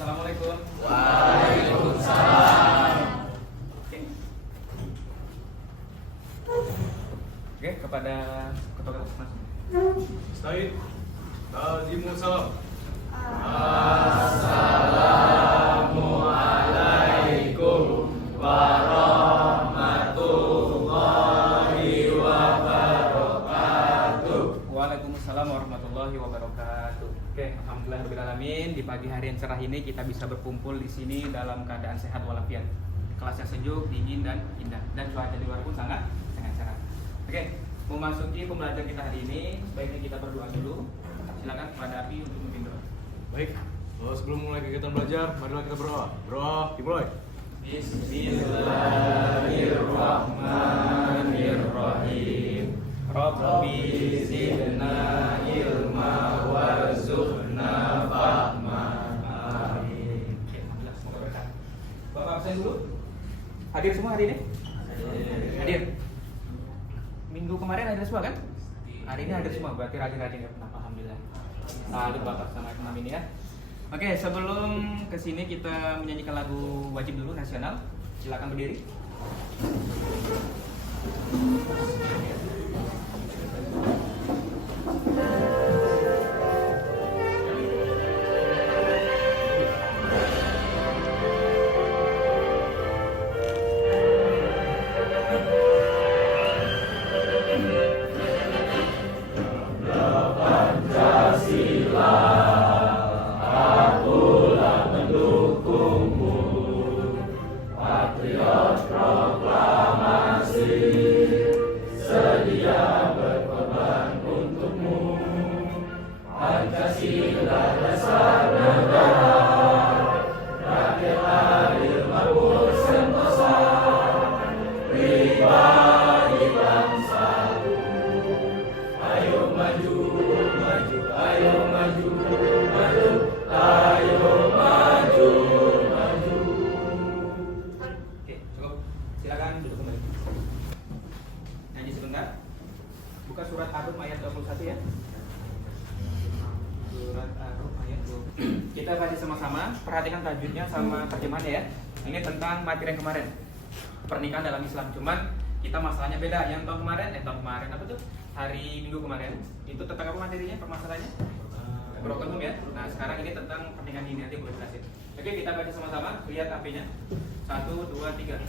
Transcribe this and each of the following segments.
Assalamualaikum. Waalaikumsalam. Oke, kepada ketua kelas mas. Said, Waalaikumsalam. Assalamualaikum warahmatullahi wabarakatuh. Waalaikumsalam warahmatullahi wabarakatuh. Oke, alhamdulillahirobbilalamin. Di pagi hari yang cerah ini kita bisa berkumpul di sini dalam keadaan sehat walafiat. Kelasnya sejuk, dingin dan indah, dan cuaca di luar pun sangat cerah. Oke, memasuki pembelajaran kita hari ini, sebaiknya kita berdoa dulu. Silakan kepada Abi untuk memimpin doa. Baik, sebelum mulai kegiatan belajar, marilah kita berdoa. Berdoa dimulai. Bismillahirrahmanirrahim. Rabbi zidna ilma warzuqna fahma. Amin. Oke, alhamdulillah, semoga berkah. Bapak absen dulu. Hadir semua hari ini? Hadir. Minggu kemarin hadir semua kan? Hari ini hadir semua, berarti rajin-rajin ya. Alhamdulillah. Salut Bapak sama Imam ini ya. Oke, sebelum kesini kita menyanyikan lagu wajib dulu nasional. Silakan berdiri. Oke, cukup. Silakan duduk kembali. Nyanyi sebentar. Buka surat Ar-Rum ayat 21 ya. Surat Ar-Rum ayat 20. Kita baca sama-sama, perhatikan tajwidnya sama terjemahannya ya. Ini tentang materi yang kemarin. Pernikahan dalam Islam. Cuman kita masalahnya beda. Yang tahun kemarin apa tuh? Hari Minggu kemarin. Itu tentang apa materinya? Permasalahannya? Broken home ya. Nah, sekarang ini tentang pernikahan dini, nanti gue jelasin. Oke, kita baca sama-sama. Lihat HP-nya. 1, 2, 3.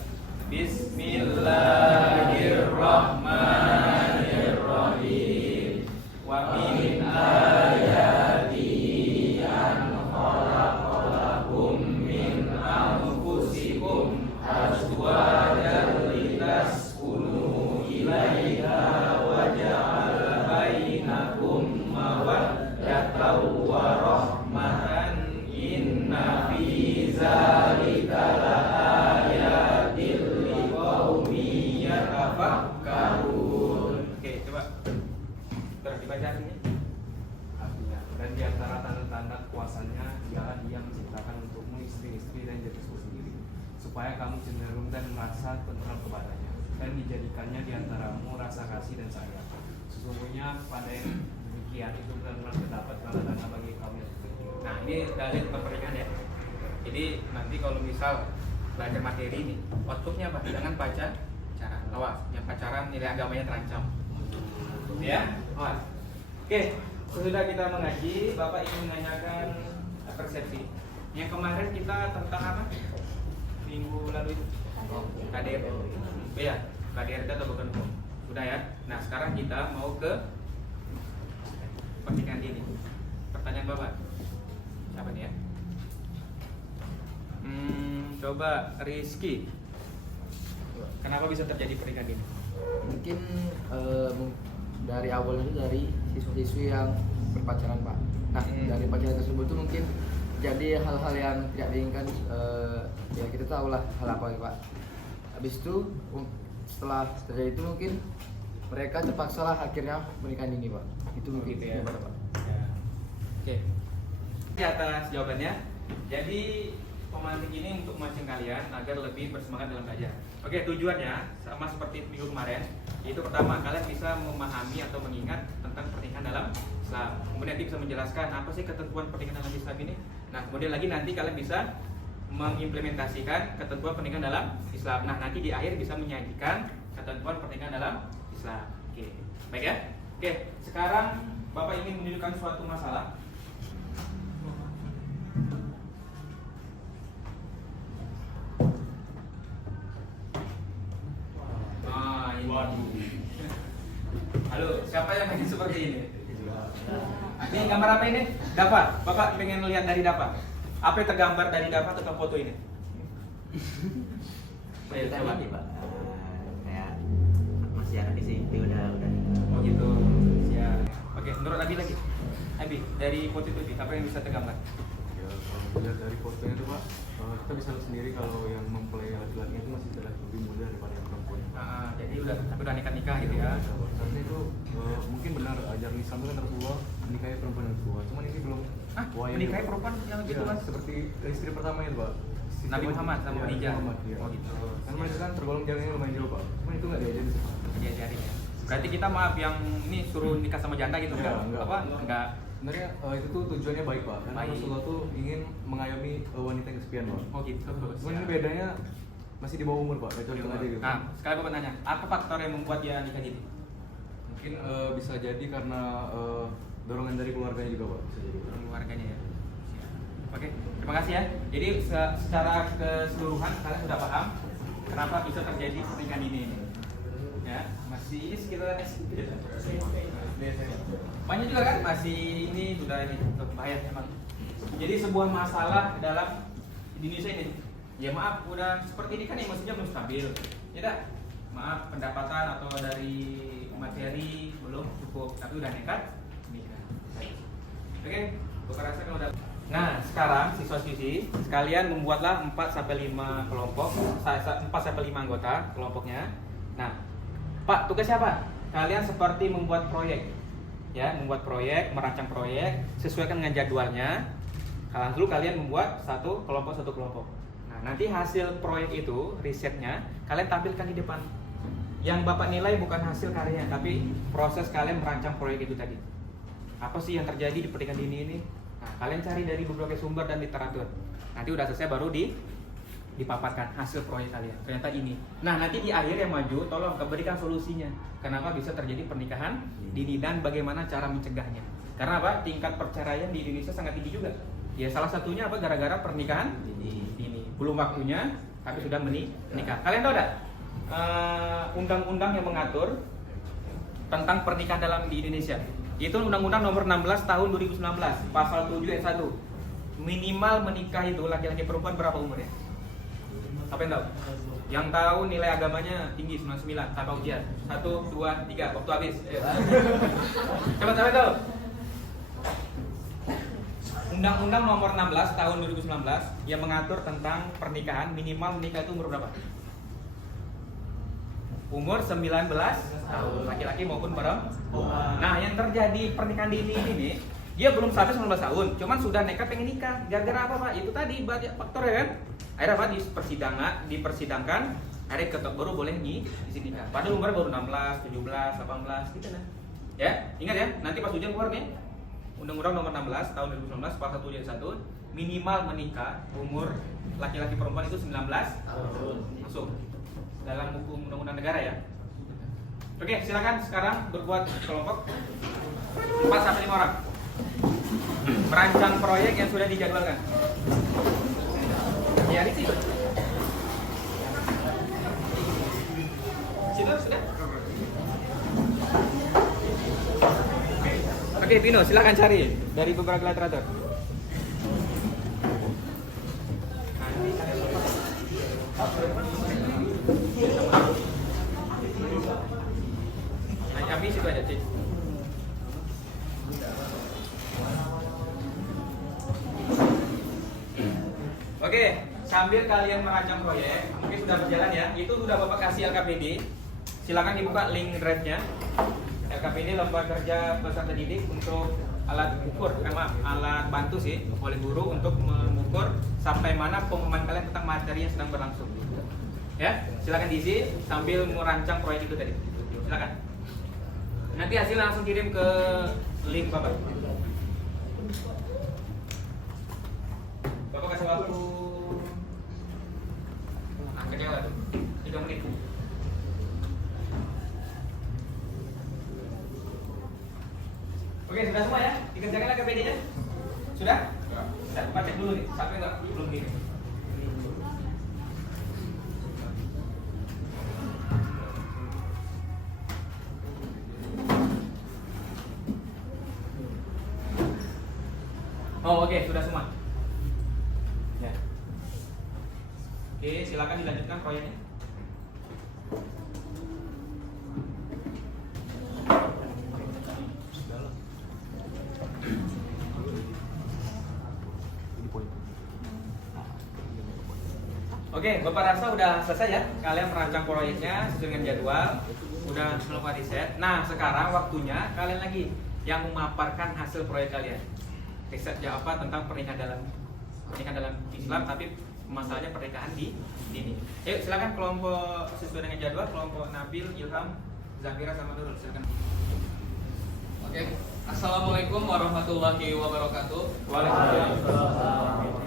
Bismillahirrahmanirrahim. Wa min ayatihi an khalaqalakum min anfusikum azwajan litaskunu ilaiha wa ja'ala bainakum mawaddatan wa rahmatan. Inna fi dzalika laayatin liqaumin yatafakkarun. Oke, coba. Terus dibaca ini. Artinya, dan di antara tanda-tanda kuasanya ialah Dia menciptakan untukmu istri-istri dan jenismu sendiri, supaya kamu cenderung dan merasa tentram kepadanya, dan dijadikannya di antaramu rasa kasih dan sayang. Sesungguhnya pada yang demikian itu benar-benar terdapat tanda-tanda bagi kaum yang beriman. Nah, ini dalil tentang pernikahan ya. Jadi nanti kalau misal belajar materi ini, outputnya apa? Jangan pacaran. Awas, yang pacaran nilai agamanya terancam. Ya, awas. Oke, sesudah kita mengaji, Bapak ingin menanyakan persepsi. Yang kemarin kita tentang apa? Minggu lalu itu KDRT. Ya, KDRT atau bukan hukum. Sudah ya. Nah, sekarang kita mau ke pernikahan dini. Pertanyaan Bapak. Siapa nih ya? Coba Rizky. Kenapa bisa terjadi pernikahan dini? Mungkin dari awal itu dari siswa-siswi yang berpacaran, Pak. Nah, dari pacaran tersebut tuh mungkin jadi hal-hal yang tidak diinginkan. Ya kita tahu lah hal apa, Pak. Habis itu setelah terjadi itu mungkin mereka terpaksa lah akhirnya menikah dini, Pak. Itu mungkin gitu ya. Pak. Ya. Oke. Di atas jawabannya. Jadi pemantik ini untuk memancing kalian agar lebih bersemangat dalam belajar. Oke, tujuannya sama seperti minggu kemarin, yaitu pertama kalian bisa memahami atau mengingat tentang pernikahan dalam Islam. Kemudian nanti bisa menjelaskan apa sih ketentuan pernikahan dalam Islam ini. Nah, kemudian lagi nanti kalian bisa mengimplementasikan ketentuan pernikahan dalam Islam. Nah, nanti di akhir bisa menyajikan ketentuan pernikahan dalam Islam. Oke, baik ya. Oke, sekarang Bapak ingin menunjukkan suatu masalah. Halo, siapa yang lagi seperti ini? Ini gambar apa ini? Dava. Bapak pengen lihat dari Dava. Apa yang tergambar dari Dava tentang foto ini? Ayo, coba. Ini Pak, kayak masih anak SMP udah. Oh gitu. Siap. Oke, menurut Abi lagi. Abi, dari foto itu apa yang bisa tergambar? Ya, kalau dilihat dari fotonya itu Pak, kita bisa lihat sendiri kalau yang mempelai laki-laki itu masih terlihat lebih muda daripada yang perempuan. Jadi udah nikah gitu ya. Karena itu mungkin benar ajaran Islam itu kan tertua menikahi perempuan yang tua. Cuman ini belum. Menikahi perempuan yang lebih tua? Seperti istri pertama itu Pak. Nabi Muhammad sama Khadijah. Ya. Oh gitu. Kan mereka kan tergolong jaraknya lumayan jauh Pak. Cuman itu nggak diajarin sih. Diajarin ya. Berarti kita maaf yang ini suruh nikah sama janda gitu Enggak, enggak. Apa? Enggak. Sebenarnya itu tuh tujuannya baik Pak. Karena Baik. Rasulullah tuh ingin mengayomi wanita yang kesepian Pak. Oh gitu. Cuman ini bedanya masih di bawah umur Pak. Kayak contoh aja gitu. Nah, sekarang Bapak nanya, apa faktor yang membuat dia nikah gitu? Mungkin bisa jadi karena dorongan dari keluarganya juga Pak. Bisa jadi. Keluarganya ya. Oke, terima kasih ya. Jadi secara keseluruhan kalian sudah paham kenapa bisa terjadi pernikahan ini. Ya, masih ini sekitar SD. Banyak juga kan masih ini sudah ini bahaya emang. Jadi sebuah masalah dalam Indonesia ini. Ya maaf, udah seperti ini kan emosinya belum stabil. Ya dah. Maaf, pendapatan atau dari materi belum cukup, tapi udah nekat nikah. Oke, bukan rasa kalau udah. Nah, sekarang siswa-siswi sekalian membuatlah 4 sampai 5 kelompok, 4 sampai 5 anggota kelompoknya. Nah, Pak, tugasnya apa? Kalian seperti membuat proyek. Ya, membuat proyek, merancang proyek, sesuaikan dengan jadwalnya. Lalu kalian membuat satu kelompok. Nah, nanti hasil proyek itu, risetnya, kalian tampilkan di depan. Yang Bapak nilai bukan hasil karyanya, tapi proses kalian merancang proyek itu tadi. Apa sih yang terjadi di pernikahan dini ini? Nah, kalian cari dari berbagai sumber dan literatur. Nanti udah selesai baru dipaparkan hasil proyek kalian. Ternyata ini. Nah, nanti di akhir yang maju, tolong berikan solusinya. Kenapa bisa terjadi pernikahan dini dan bagaimana cara mencegahnya? Karena apa? Tingkat perceraian di Indonesia sangat tinggi juga. Ya, salah satunya apa? Gara-gara pernikahan dini. Belum waktunya, tapi sudah menikah. Kalian tahu enggak? Undang-undang yang mengatur tentang pernikahan dalam di Indonesia. Itu Undang-Undang Nomor 16 Tahun 2019, Pasal 7 ayat 1. Minimal menikah itu laki-laki perempuan berapa umurnya? Siapa yang tahu? Yang tahu nilai agamanya tinggi 99 tanpa ujian. 1, 2, 3, waktu habis. Coba siapa yang tahu? Undang-Undang Nomor 16 Tahun 2019 yang mengatur tentang pernikahan minimal menikah itu umur berapa? Umur 19 tahun, laki-laki maupun perempuan. Nah, yang terjadi pernikahan dini ini nih, dia belum sampai 19 tahun, cuman sudah nekat pengen nikah. Gara-gara apa Pak? Itu tadi banyak faktor ya kan. Akhirnya apa? Dipersidangkan, akhirnya ketok baru boleh di sini nikah. Padahal umurnya baru 16, 17, 18 gitu nah. Ya, ingat ya, nanti pas ujian keluar nih. Undang-Undang Nomor 16 Tahun 2019 Pasal 7 ayat 1, minimal menikah umur laki-laki perempuan itu 19 tahun. Masuk dalam hukum undang-undang negara ya. Oke, silakan sekarang berbuat kelompok 4 sampai 5 orang. Merancang proyek yang sudah dijadwalkan. Ya, di situ. Situ sudah. Oke, Pino, silakan cari dari beberapa literatur. Nah, kami situ aja, Cik. Oke, sambil kalian merancang proyek, mungkin sudah berjalan ya. Itu sudah Bapak kasih LKPD. Silakan dibuka link drive-nya. LKPD Lembaga Kerja Peserta Didik untuk alat ukur, alat bantu sih oleh guru untuk mengukur sampai mana pemahaman kalian tentang materi yang sedang berlangsung. Ya, silakan diisi sambil merancang proyek itu tadi. Silakan. Nanti hasil langsung kirim ke link Bapak. Bapak kasih waktu angkanya tuh 3 menit. Oke, sudah semua ya? Dikerjakan KPD-nya? Sudah? Sudah, Bapak cek dulu nih, sampai nggak belum gini. Oh, oke, sudah semua. Ya. Oke, silakan dilanjutkan proyeknya. Oke, Bapak rasa udah selesai ya? Kalian merancang proyeknya sesuai dengan jadwal, udah melakukan riset. Nah, sekarang waktunya kalian lagi yang memaparkan hasil proyek kalian. Risetnya apa tentang pernikahan dalam Islam, tapi masalahnya pernikahan di dini. Yuk, silakan kelompok sesuai dengan jadwal, kelompok Nabil, Ilham, Zafira sama Nurul, silakan. Oke, Assalamualaikum warahmatullahi wabarakatuh. Waalaikumsalam.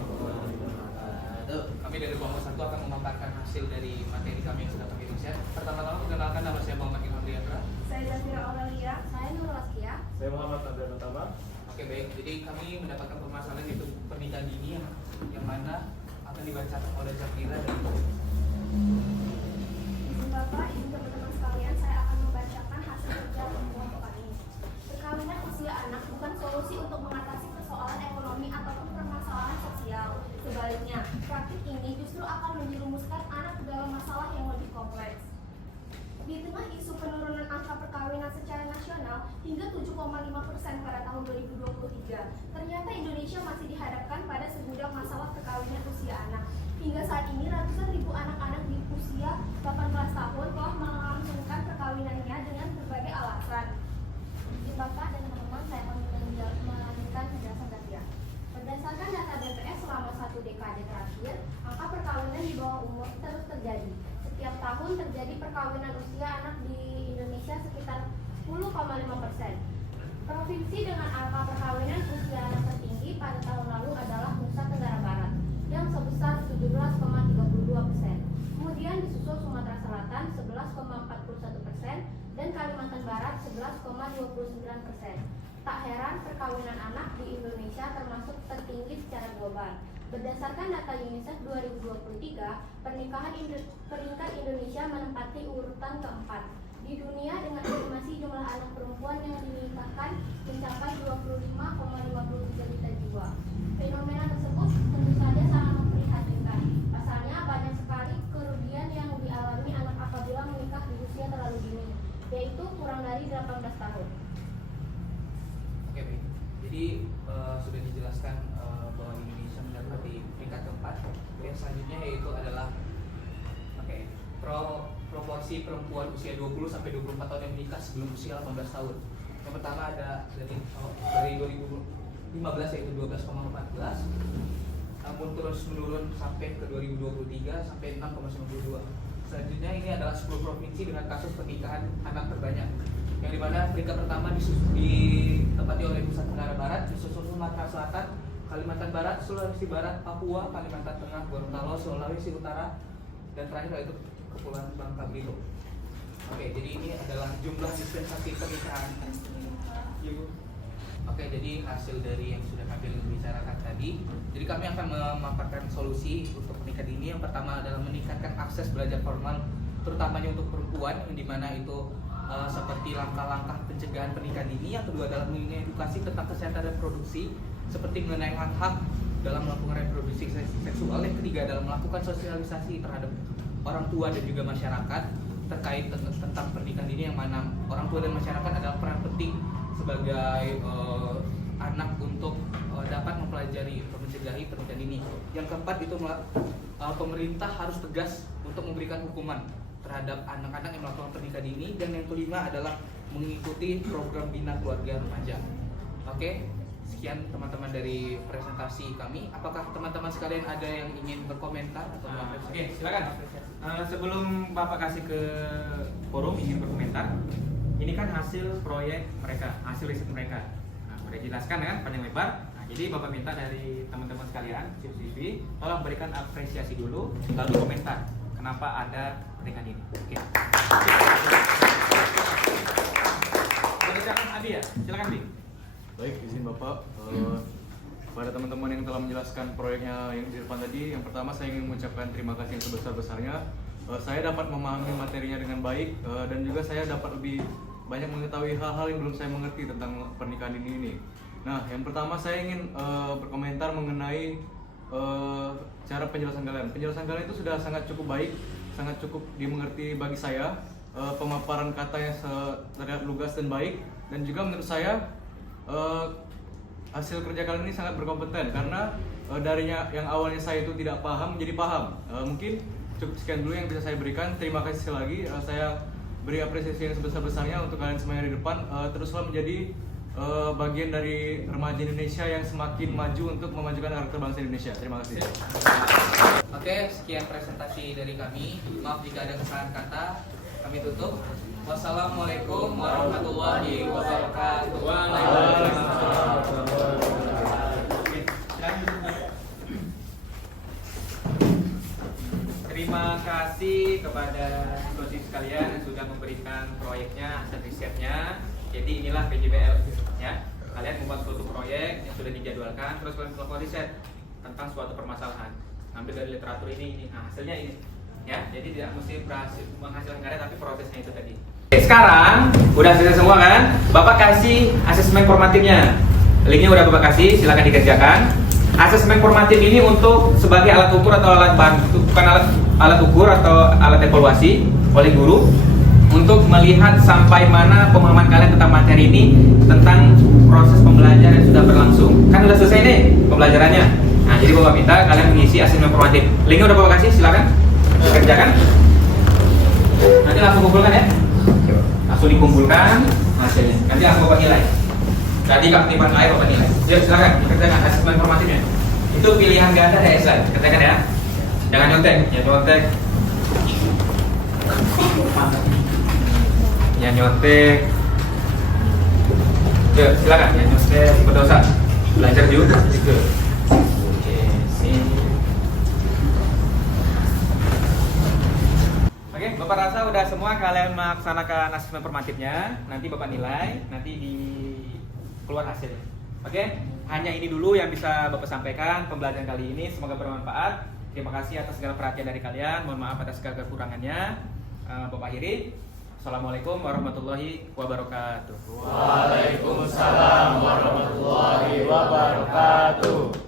Kami dari kelompok 1 akan memaparkan hasil dari materi kami yang sudah kami riset. Pertama-tama perkenalkan, nama saya Muhammad Ilham Riyadra. Saya Zafira Aurelia. Saya Nurul Askia. Saya Muhammad Abdul Tama. Oke, baik. Jadi kami mendapatkan permasalahan yaitu pernikahan dini yang mana akan dibacakan oleh Zafira dan Izin Bapak, izin teman-teman sekalian, saya akan membacakan hasil kerja kelompok kami. Perkawinan usia anak bukan solusi untuk mengatasi persoalan ekonomi ataupun permasalahan sosial. Sebaliknya, praktik ini justru akan menjerumuskan anak ke dalam masalah yang lebih kompleks. Di tengah isu penurunan angka perkawinan secara nasional hingga 7,5% pada tahun 2023, ternyata Indonesia masih dihadapkan pada segudang masalah perkawinan usia anak. Hingga saat ini ratusan ribu anak-anak di usia 18 tahun telah melangsungkan perkawinannya dengan berbagai alasan. Izin Bapak dan teman-teman, saya akan melanjutkan penjelasan Zafira. Berdasarkan data BPS selama 1 dekade terakhir, angka perkawinan di bawah umur terus terjadi. Setiap tahun terjadi perkawinan usia anak di Indonesia sekitar 10,5%. Provinsi dengan angka perkawinan usia anak tertinggi pada tahun lalu adalah Nusa Tenggara Barat yang sebesar 17,32%. Kemudian disusul Sumatera Selatan 11,41% dan Kalimantan Barat 11,29%. Tak heran perkawinan anak di Indonesia termasuk tertinggi secara global. Berdasarkan data UNICEF 2023, peringkat Indonesia menempati urutan keempat di dunia dengan estimasi jumlah anak perempuan yang dinikahkan mencapai 25,53 juta jiwa. Fenomena tersebut tentu saja sangat memprihatinkan. Pasalnya banyak sekali kerugian yang dialami anak apabila menikah di usia terlalu dini, yaitu kurang dari 18 tahun. Oke, baik. Jadi sudah dijelaskan bahwa Indonesia mendapati peringkat keempat. Yang selanjutnya yaitu adalah proporsi perempuan usia 20 sampai 24 tahun yang menikah sebelum usia 18 tahun. Yang pertama ada dari 2015 yaitu 12,14, namun terus menurun sampai ke 2023 sampai 6,92. Selanjutnya ini adalah 10 provinsi dengan kasus pernikahan anak terbanyak, yang dimana peringkat pertama ditempati oleh Nusa Tenggara Barat, disusul Sumatera Selatan, Kalimantan Barat, Sulawesi Barat, Papua, Kalimantan Tengah, Gorontalo, Sulawesi Utara, dan terakhir yaitu Kepulauan Bangka Belitung. Oke, jadi ini adalah jumlah dispensasi pernikahan. Oke, jadi hasil dari yang sudah kami bicarakan tadi. Jadi kami akan memaparkan solusi untuk pernikahan dini. Yang pertama adalah meningkatkan akses belajar formal, terutamanya untuk perempuan, yang dimana itu seperti langkah-langkah pencegahan pernikahan dini. Yang kedua adalah mengedukasi tentang kesehatan reproduksi, seperti mengenai hak-hak dalam melakukan reproduksi seksual. Yang ketiga adalah melakukan sosialisasi terhadap orang tua dan juga masyarakat terkait tentang pernikahan dini, yang mana orang tua dan masyarakat adalah peran penting sebagai anak untuk dapat mempelajari atau mencegahi pernikahan dini. Yang keempat itu pemerintah harus tegas untuk memberikan hukuman terhadap anak-anak yang melakukan pernikahan dini. Dan yang kelima adalah mengikuti program bina keluarga remaja. Oke, sekian teman-teman dari presentasi kami. Apakah teman-teman sekalian ada yang ingin berkomentar atau Oke, silakan. Sebelum Bapak kasih ke forum ingin berkomentar, ini kan hasil proyek mereka, hasil riset mereka. Nah, udah jelaskan kan panjang lebar. Nah, jadi Bapak minta dari teman-teman sekalian, siswi, tolong berikan apresiasi dulu, lalu komentar kenapa ada pernikahan ini. Oke. Silakan Abi ya, silakan Abi. Baik, izin Bapak, pada teman-teman yang telah menjelaskan proyeknya yang di depan tadi, yang pertama saya ingin mengucapkan terima kasih yang sebesar-besarnya. Saya dapat memahami materinya dengan baik dan juga saya dapat lebih banyak mengetahui hal-hal yang belum saya mengerti tentang pernikahan ini. Nah, yang pertama saya ingin berkomentar mengenai cara penjelasan kalian. Penjelasan kalian itu sudah sangat cukup baik, sangat cukup dimengerti bagi saya. Pemaparan katanya terlihat lugas dan baik, dan juga menurut saya hasil kerja kalian ini sangat berkompeten karena darinya yang awalnya saya itu tidak paham menjadi paham. Mungkin cukup sekian dulu yang bisa saya berikan. Terima kasih sekali lagi. Saya beri apresiasi yang sebesar-besarnya untuk kalian semua yang di depan. Teruslah menjadi bagian dari remaja Indonesia yang semakin maju untuk memajukan karakter bangsa Indonesia. Terima kasih. Oke, sekian presentasi dari kami. Maaf jika ada kesalahan kata. Kami tutup. Wassalamualaikum warahmatullahi wabarakatuh. Terima kasih kepada siswa sekalian yang sudah memberikan proyeknya, hasil risetnya. Jadi inilah PJBL ya. Kalian membuat suatu proyek yang sudah dijadwalkan, terus kalian melakukan riset tentang suatu permasalahan. Ambil dari literatur ini. Nah, hasilnya ini. Ya, jadi tidak mesti berhasil menghasilkan karya, tapi prosesnya itu tadi. Sekarang udah selesai semua kan? Bapak kasih asesmen formatifnya. Linknya udah Bapak kasih, silakan dikerjakan. Asesmen formatif ini untuk sebagai alat ukur atau alat bantu, bukan alat ukur atau alat evaluasi oleh guru untuk melihat sampai mana pemahaman kalian tentang materi ini, tentang proses pembelajaran yang sudah berlangsung. Kan udah selesai nih pembelajarannya. Nah, jadi Bapak minta kalian mengisi asesmen formatif. Linknya udah Bapak kasih, silakan kerjakan. Nanti langsung kumpulkan ya. Langsung dikumpulkan hasilnya. Nanti langsung Bapak nilai. Jadi keaktifan lain Bapak nilai. Yuk silakan dikerjakan asesmen formatifnya. Itu pilihan ganda dari slide. Kerjakan ya. Jangan nyontek, ya nyontek. Ya nyontek. Yuk silakan ya nyontek berdosa. Belajar juga. Oke, sini. Oke, Bapak rasa udah semua kalian melaksanakan asesmen formatifnya. Nanti Bapak nilai, nanti di keluar hasilnya. Oke, hanya ini dulu yang bisa Bapak sampaikan pembelajaran kali ini. Semoga bermanfaat. Terima kasih atas segala perhatian dari kalian. Mohon maaf atas segala kekurangannya. Bapak akhiri. Assalamualaikum warahmatullahi wabarakatuh. Waalaikumsalam warahmatullahi wabarakatuh.